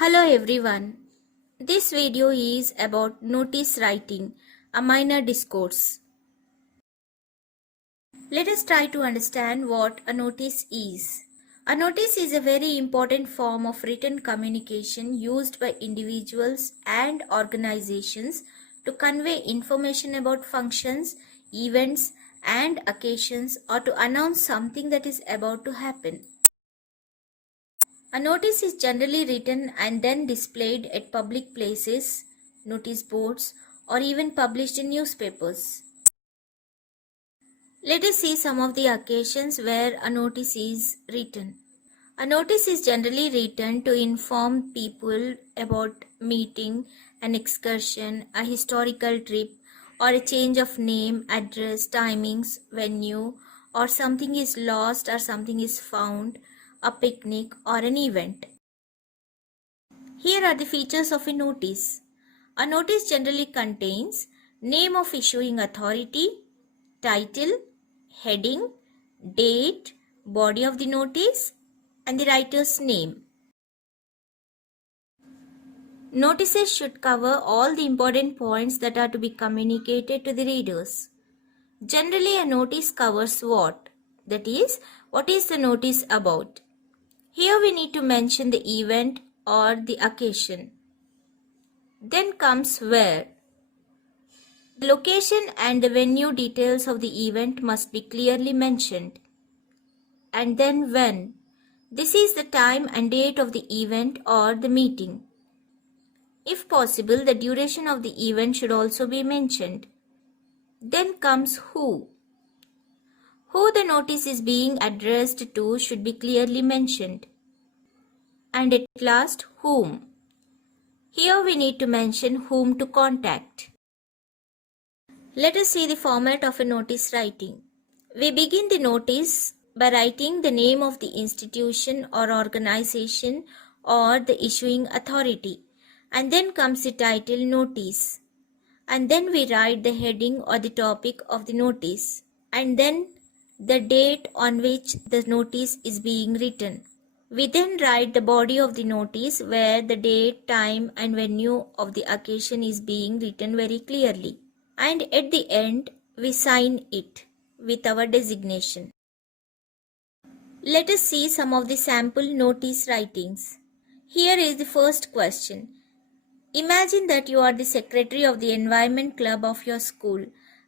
Hello everyone. This video is about notice writing, a minor discourse. Let us try to understand what a notice is. A notice is a very important form of written communication used by individuals and organizations to convey information about functions, events, and occasions, or to announce something that is about to happen. A notice is generally written and then displayed at public places, notice boards, or even published in newspapers. Let us see some of the occasions where a notice is written. A notice is generally written to inform people about meeting, an excursion, a historical trip, or a change of name, address, timings, venue, or something is lost or something is found, a picnic, or an event. Here are the features of a notice. A notice generally contains name of issuing authority, title, heading, date, body of the notice, and the writer's name. Notices should cover all the important points that are to be communicated to the readers. Generally, a notice covers what? That is, what is the notice about? Here we need to mention the event or the occasion. Then comes where. The location and the venue details of the event must be clearly mentioned. And then when. This is the time and date of the event or the meeting. If possible, the duration of the event should also be mentioned. Then comes who. Who the notice is being addressed to should be clearly mentioned. And at last, whom. Here we need to mention whom to contact. Let us see the format of a notice writing. We begin the notice by writing the name of the institution or organization or the issuing authority, and then comes the title notice, and then we write the heading or the topic of the notice, and then the date on which the notice is being written. We then write the body of the notice where the date, time, and venue of the occasion is being written very clearly. And at the end, we sign it with our designation. Let us see some of the sample notice writings. Here is the first question. Imagine that you are the secretary of the environment club of your school.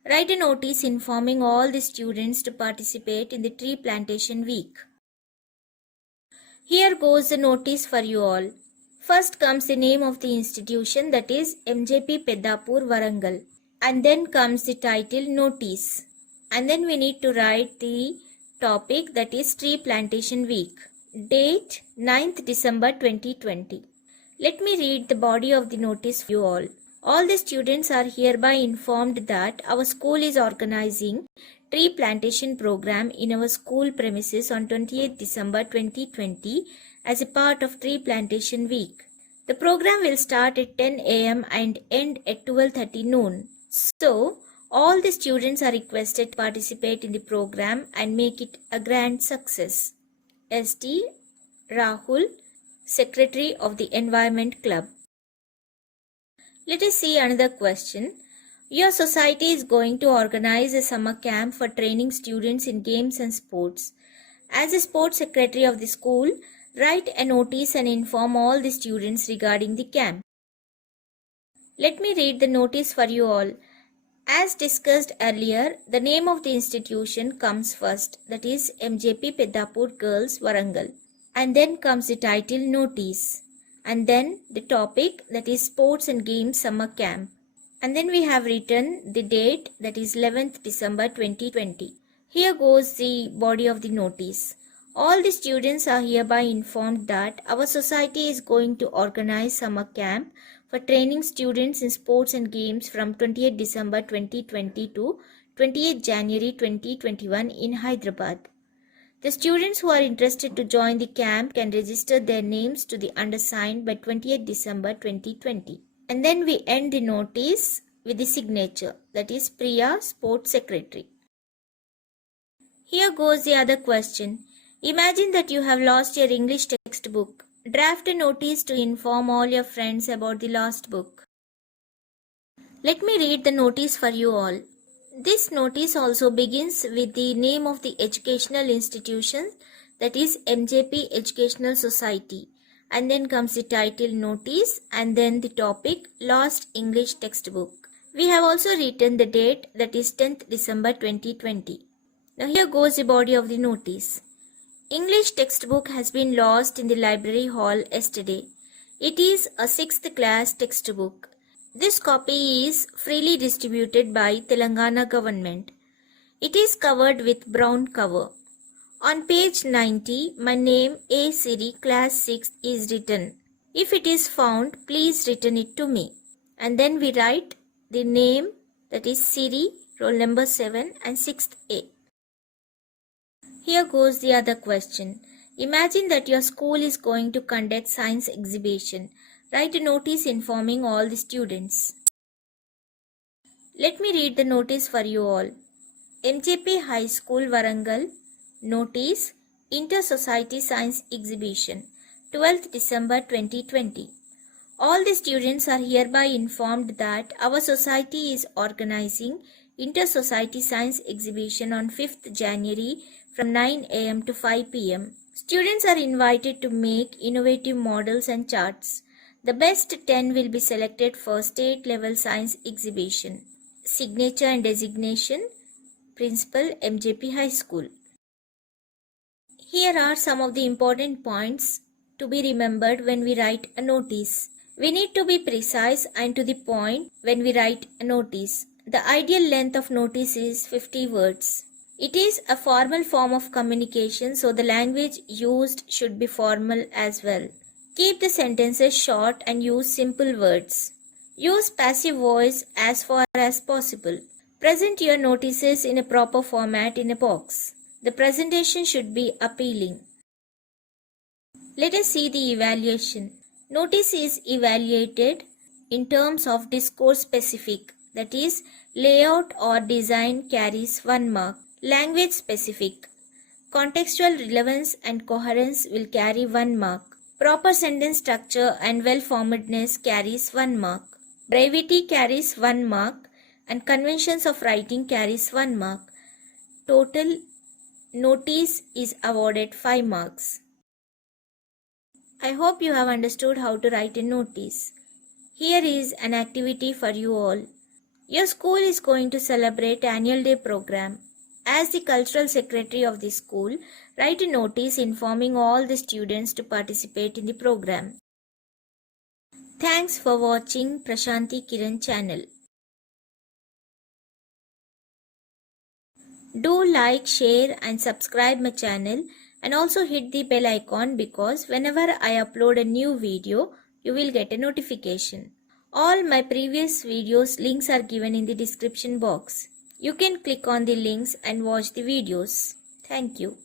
Write a notice informing all the students to participate in the tree plantation week. Here goes the notice for you all. First comes the name of the institution, that is MJP Peddapur Warangal. And then comes the title notice. And then we need to write the topic, that is tree plantation week. Date 9th December 2020. Let me read the body of the notice for you all. All the students are hereby informed that our school is organizing tree plantation program in our school premises on 28th December 2020 as a part of tree plantation week. The program will start at 10 a.m. and end at 12:30 noon. So, all the students are requested to participate in the program and make it a grand success. S.T. Rahul, Secretary of the Environment Club. Let us see another question. Your society is going to organize a summer camp for training students in games and sports. As a sports secretary of the school, write a notice and inform all the students regarding the camp. Let me read the notice for you all. As discussed earlier, the name of the institution comes first, that is MJP Peddapur Girls Warangal. And then comes the title notice. And then the topic, that is sports and games summer camp. And then we have written the date, that is 11th December 2020. Here goes the body of the notice. All the students are hereby informed that our society is going to organize summer camp for training students in sports and games from 28th December 2020 to 28th January 2021 in Hyderabad. The students who are interested to join the camp can register their names to the undersigned by 28th December 2020. And then we end the notice with the signature, that is Priya, Sports Secretary. Here goes the other question. Imagine that you have lost your English textbook. Draft a notice to inform all your friends about the lost book. Let me read the notice for you all. This notice also begins with the name of the educational institution, that is MJP Educational Society, and then comes the title notice and then the topic lost English textbook. We have also written the date, that is 10th December 2020. Now here goes the body of the notice. English textbook has been lost in the library hall yesterday. It is a 6th class textbook. This copy is freely distributed by Telangana government. It is covered with brown cover. On page 90, my name A. Siri, class 6 is written. If it is found, please return it to me. And then we write the name, that is Siri, roll number 7 and 6th A. Here goes the other question. Imagine that your school is going to conduct science exhibition. Write a notice informing all the students. Let me read the notice for you all. MJP High School Warangal. Notice Inter-Society Science Exhibition, 12th December 2020. All the students are hereby informed that our society is organizing Inter-Society Science Exhibition on 5th January from 9 am to 5 pm. Students are invited to make innovative models and charts. The best 10 will be selected for state level science exhibition. Signature and designation, Principal, MJP High School. Here are some of the important points to be remembered when we write a notice. We need to be precise and to the point when we write a notice. The ideal length of notice is 50 words. It is a formal form of communication, so the language used should be formal as well. Keep the sentences short and use simple words. Use passive voice as far as possible. Present your notices in a proper format in a box. The presentation should be appealing. Let us see the evaluation. Notice is evaluated in terms of discourse specific, that is, layout or design carries 1 mark. Language specific. Contextual relevance and coherence will carry 1 mark. Proper sentence structure and well-formedness carries 1 mark. Brevity carries 1 mark and conventions of writing carries 1 mark. Total notice is awarded 5 marks. I hope you have understood how to write a notice. Here is an activity for you all. Your school is going to celebrate annual day program. As the cultural secretary of the school, write a notice informing all the students to participate in the program. Thanks for watching Prashanti Kiran channel. Do like, share and subscribe my channel and also hit the bell icon, because whenever I upload a new video, you will get a notification. All my previous videos links are given in the description box. You can click on the links and watch the videos. Thank you.